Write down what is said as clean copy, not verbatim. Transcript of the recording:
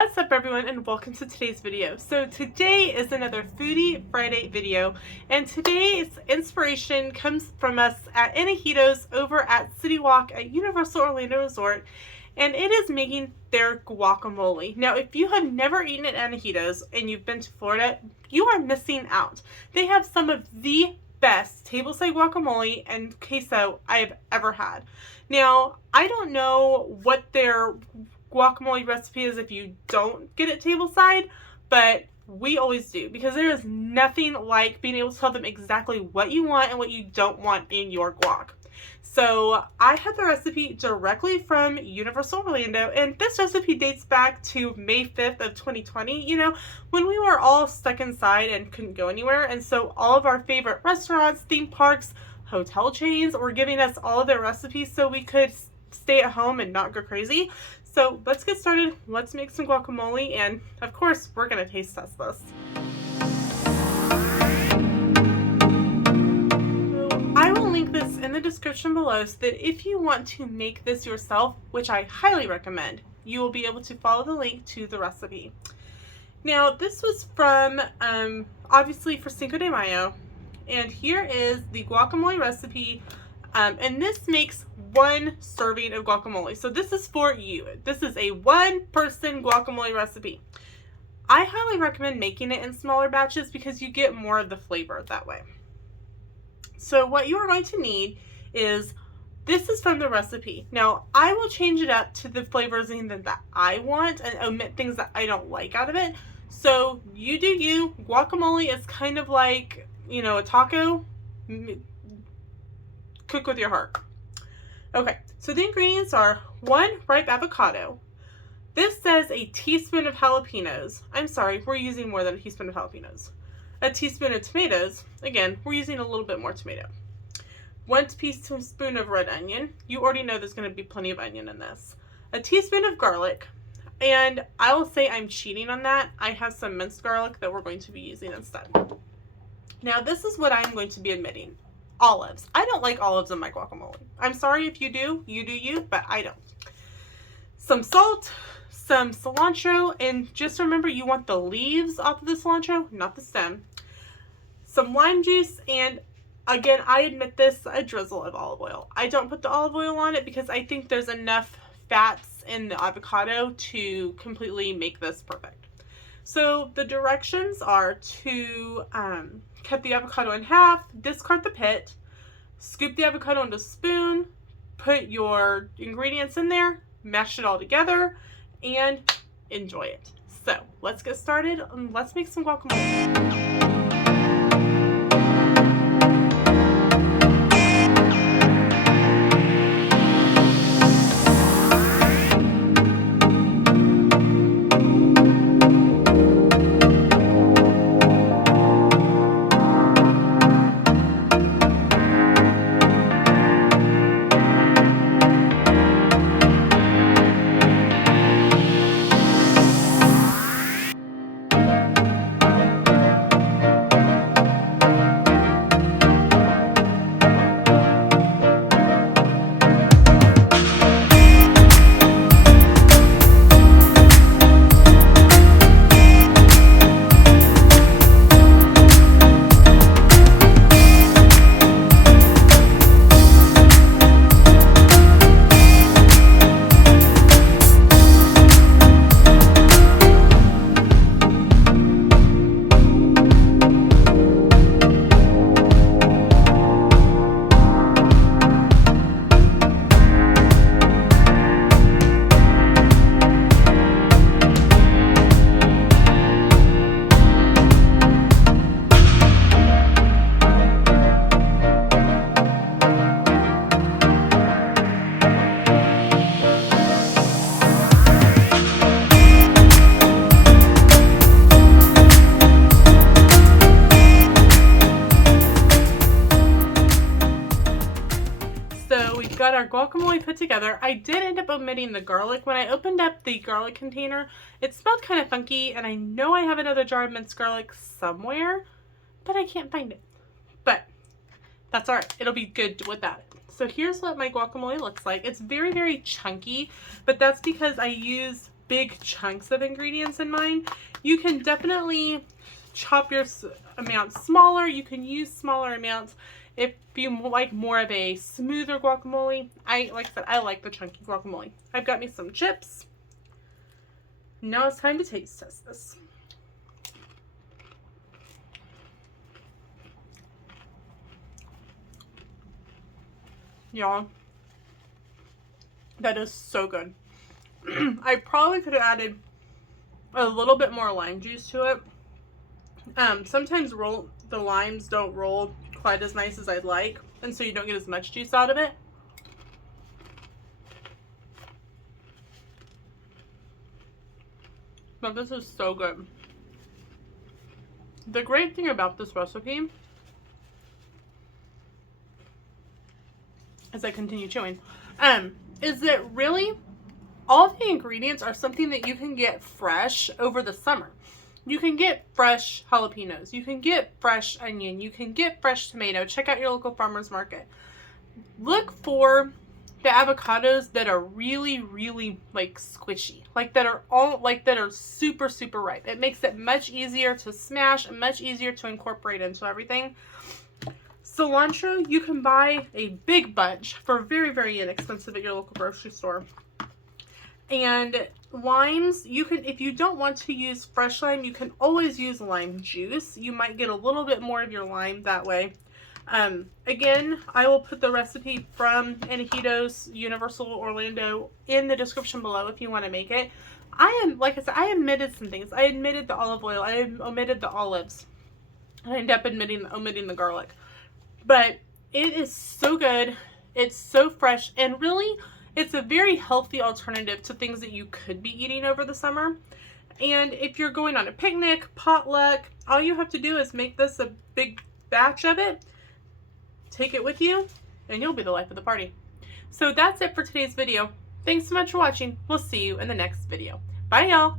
What's up everyone, and welcome to today's video. So today is another Foodie Friday video, and today's inspiration comes from us at Antojitos over at City Walk at Universal Orlando Resort, and it is making their guacamole. Now if you have never eaten at Antojitos and you've been to Florida, you are missing out. They have some of the best tableside guacamole and queso I have ever had. Now I don't know what their guacamole recipe is if you don't get it tableside, but we always do, because there is nothing like being able to tell them exactly what you want and what you don't want in your guac. So I had the recipe directly from Universal Orlando, and this recipe dates back to May 5th of 2020, when we were all stuck inside and couldn't go anywhere. And so all of our favorite restaurants, theme parks, hotel chains were giving us all of their recipes so we could stay at home and not go crazy. So let's get started. Let's make some guacamole, and of course we're gonna taste test this. So I will link this in the description below so that if you want to make this yourself, which I highly recommend, you will be able to follow the link to the recipe. Now this was from obviously for Cinco de Mayo, and here is the guacamole recipe. And this makes one serving of guacamole. So this is for you. This is a one-person guacamole recipe. I highly recommend making it in smaller batches because you get more of the flavor that way. So what you are going to need is, this is from the recipe. Now I will change it up to the flavors that I want and omit things that I don't like out of it. So you do you. Guacamole is kind of like, a taco. Cook with your heart. Okay, so the ingredients are 1 ripe avocado. This says a teaspoon of jalapenos. I'm sorry, we're using more than a teaspoon of jalapenos. A teaspoon of tomatoes. Again, we're using a little bit more tomato. 1 teaspoon of red onion. You already know there's going to be plenty of onion in this. A teaspoon of garlic. And I will say I'm cheating on that. I have some minced garlic that we're going to be using instead. Now this is what I'm going to be omitting. Olives. I don't like olives in my guacamole. I'm sorry if you do you, but I don't. Some salt, some cilantro, and just remember you want the leaves off of the cilantro, not the stem. Some lime juice, and again, I admit this, a drizzle of olive oil. I don't put the olive oil on it because I think there's enough fats in the avocado to completely make this perfect. So the directions are to cut the avocado in half, discard the pit, scoop the avocado into a spoon, put your ingredients in there, mash it all together, and enjoy it. So let's get started and let's make some guacamole. Got our guacamole put together. I did end up omitting the garlic. When I opened up the garlic container, it smelled kind of funky, and I know I have another jar of minced garlic somewhere, but I can't find it. But that's all right. It'll be good without it. So here's what my guacamole looks like. It's very, very chunky, but that's because I use big chunks of ingredients in mine. You can definitely chop your amounts smaller. You can use smaller amounts if you like more of a smoother guacamole. Like I said, I like the chunky guacamole. I've got me some chips. Now it's time to taste test this. Y'all, that is so good. I probably could have added a little bit more lime juice to it. Sometimes the limes don't roll quite as nice as I'd like, and so you don't get as much juice out of it. But this is so good. The great thing about this recipe, as I continue chewing, is that really all the ingredients are something that you can get fresh over the summer. You can get fresh jalapenos. You can get fresh onion. You can get fresh tomato. Check out your local farmer's market. Look for the avocados that are really, really like squishy, that are super, super ripe. It makes it much easier to smash and much easier to incorporate into everything. Cilantro, you can buy a big bunch for very, very inexpensive at your local grocery store. And limes, you can, if you don't want to use fresh lime, you can always use lime juice. You might get a little bit more of your lime that way. Again, I will put the recipe from Antojitos Universal Orlando in the description below if you want to make it. Like I said, I omitted some things. I omitted the olive oil. I omitted the olives. I ended up omitting the garlic. But it is so good. It's so fresh, and really, it's a very healthy alternative to things that you could be eating over the summer. And if you're going on a picnic, potluck, all you have to do is make this a big batch of it, take it with you, and you'll be the life of the party. So that's it for today's video. Thanks so much for watching. We'll see you in the next video. Bye, y'all.